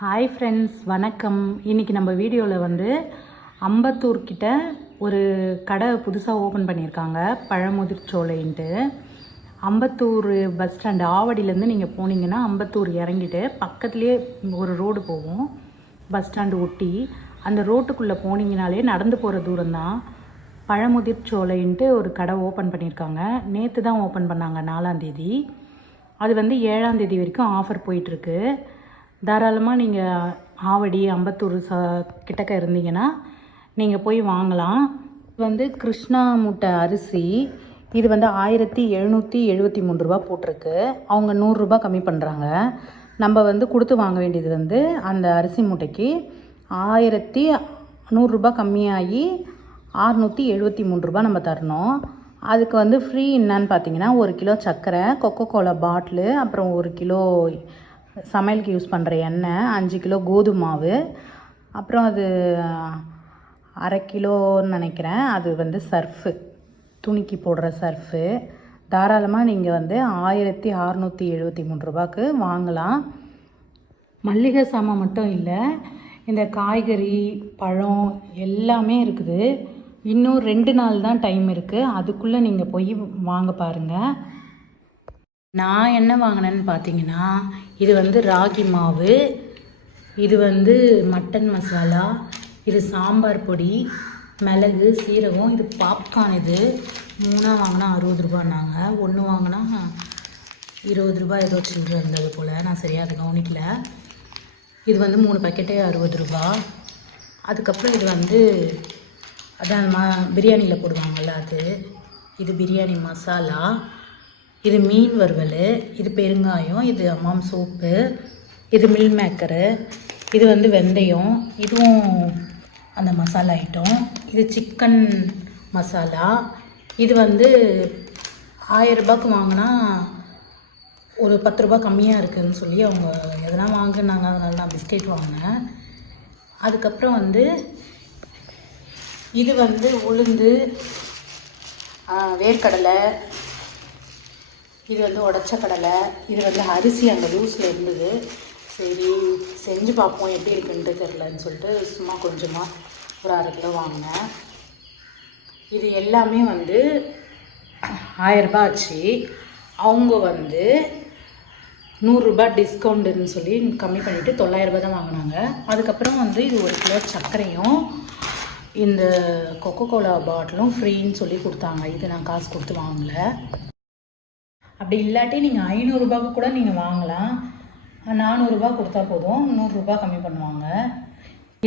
Hi friends, வணக்கம். இன்றைக்கி நம்ம வீடியோவில் வந்து அம்பத்தூர் கிட்ட ஒரு கடை புதுசாக ஓப்பன் பண்ணியிருக்காங்க, பழமுதிர்ச்சோலைன்ட்டு. அம்பத்தூர் பஸ் ஸ்டாண்டு ஆவடியிலேருந்து நீங்கள் போனீங்கன்னா அம்பத்தூர் இறங்கிட்டு பக்கத்துலேயே ஒரு ரோடு போகும், பஸ் ஸ்டாண்டு ஒட்டி. அந்த ரோட்டுக்குள்ளே போனீங்கனாலே நடந்து போகிற தூரம்தான். பழமுதிர்ச்சோலைன்ட்டு ஒரு கடை ஓப்பன் பண்ணியிருக்காங்க. நேற்று தான் ஓப்பன் பண்ணாங்க, 4ஆம் தேதி. அது வந்து 7ஆம் தேதி வரைக்கும் ஆஃபர் போயிட்டுருக்கு. தாராளமாக நீங்கள் ஆவடி அம்பத்தூர் கிட்டக்க இருந்தீங்கன்னா நீங்கள் போய் வாங்கலாம். இது வந்து கிருஷ்ணா மூட்டை அரிசி. இது வந்து 1773 ரூபா போட்டிருக்கு. அவங்க 100 ரூபா கம்மி பண்ணுறாங்க. நம்ம வந்து கொடுத்து வாங்க வேண்டியது வந்து அந்த அரிசி மூட்டைக்கு 1100 ரூபா கம்மியாகி 673 ரூபா நம்ம தரணும். அதுக்கு வந்து ஃப்ரீ என்னன்னு பார்த்தீங்கன்னா 1 கிலோ சர்க்கரை, கொக்கோ கோலா பாட்டிலு, அப்புறம் 1 கிலோ சமையலுக்கு யூஸ் பண்ணுற எண்ணெய், 5 கிலோ கோதுமை மாவு, அப்புறம் அது 1/2 கிலோன்னு நினைக்கிறேன், அது வந்து சர்ஃபு, துணிக்கு போடுற சர்ஃபு. தாராளமாக நீங்கள் வந்து 1673 ரூபாய்க்கு வாங்கலாம். மல்லிகை சாமான் மட்டும் இல்லை, இந்த காய்கறி, பழம் எல்லாமே இருக்குது. இன்னும் 2 நாள் தான் டைம் இருக்குது. அதுக்குள்ளே நீங்கள் போய் வாங்க பாருங்கள். நான் என்ன வாங்கினேன்னு பார்த்தீங்கன்னா, இது வந்து ராகி மாவு, இது வந்து மட்டன் மசாலா, இது சாம்பார் பொடி, மிளகு, சீரகம், இது பாப்கார்ன். இது 3 வாங்கினா 60 ரூபான்னாங்க. 1 வாங்கினா 20 ரூபா ஏதோ சில்லற இருந்தது போல், நான் சரியாக அதை கவனிக்கல. இது வந்து 3 பாக்கெட்டே 60 ரூபா. அதுக்கப்புறம் இது வந்து அதான் பிரியாணியில் போடுவாங்கள்ல அது. இது பிரியாணி மசாலா, இது மீன் வறுவல், இது பெருங்காயம், இது அம்மாம் சோப்பு, இது மில் மேக்கரு, இது வந்து வெந்தயம், இதுவும் அந்த மசாலா ஐட்டம். இது சிக்கன் மசாலா. இது வந்து 1000 ரூபாய்க்கு வாங்கினா ஒரு 10 ரூபா கம்மியாக இருக்குதுன்னு சொல்லி அவங்க எதனா வாங்கினாங்க, அதனால நான் பிஸ்கெட் வாங்கினேன். அதுக்கப்புறம் வந்து இது வந்து உளுந்து, வேர்க்கடலை, இது வந்து உடச்ச கடலை, இது வந்து அரிசி அந்த லூஸில் இருந்தது. சரி செஞ்சு பார்ப்போம் எப்படி இருக்குன்ட்டு தெரிலன்னு சொல்லிட்டு சும்மா கொஞ்சமாக ஒரு 1/2 கிலோ வாங்கினேன். இது எல்லாமே வந்து 1000 ரூபா ஆச்சு. அவங்க வந்து 100 ரூபா டிஸ்கவுண்ட்டுன்னு சொல்லி கம்மி பண்ணிவிட்டு 900 ரூபா தான் வாங்கினாங்க. அதுக்கப்புறம் வந்து இது 1 கிலோ சர்க்கரையும் இந்த கொக்கோ கோலா பாட்டிலும் ஃப்ரீன்னு சொல்லி கொடுத்தாங்க. இது நான் காசு கொடுத்து வாங்கலை. அப்படி இல்லாட்டி நீங்கள் 500 ரூபாய்க்கு கூட நீங்கள் வாங்கலாம். 400 ரூபா கொடுத்தா போதும், 100 ரூபா கம்மி பண்ணுவாங்க.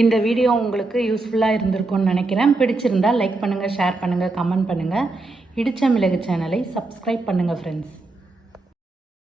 இந்த வீடியோ உங்களுக்கு யூஸ்ஃபுல்லாக இருந்திருக்கும்னு நினைக்கிறேன். பிடிச்சிருந்தால் லைக் பண்ணுங்கள், ஷேர் பண்ணுங்கள், கமெண்ட் பண்ணுங்கள். இடிச்ச மிளகு சேனலை சப்ஸ்கிரைப் பண்ணுங்கள் ஃப்ரெண்ட்ஸ்.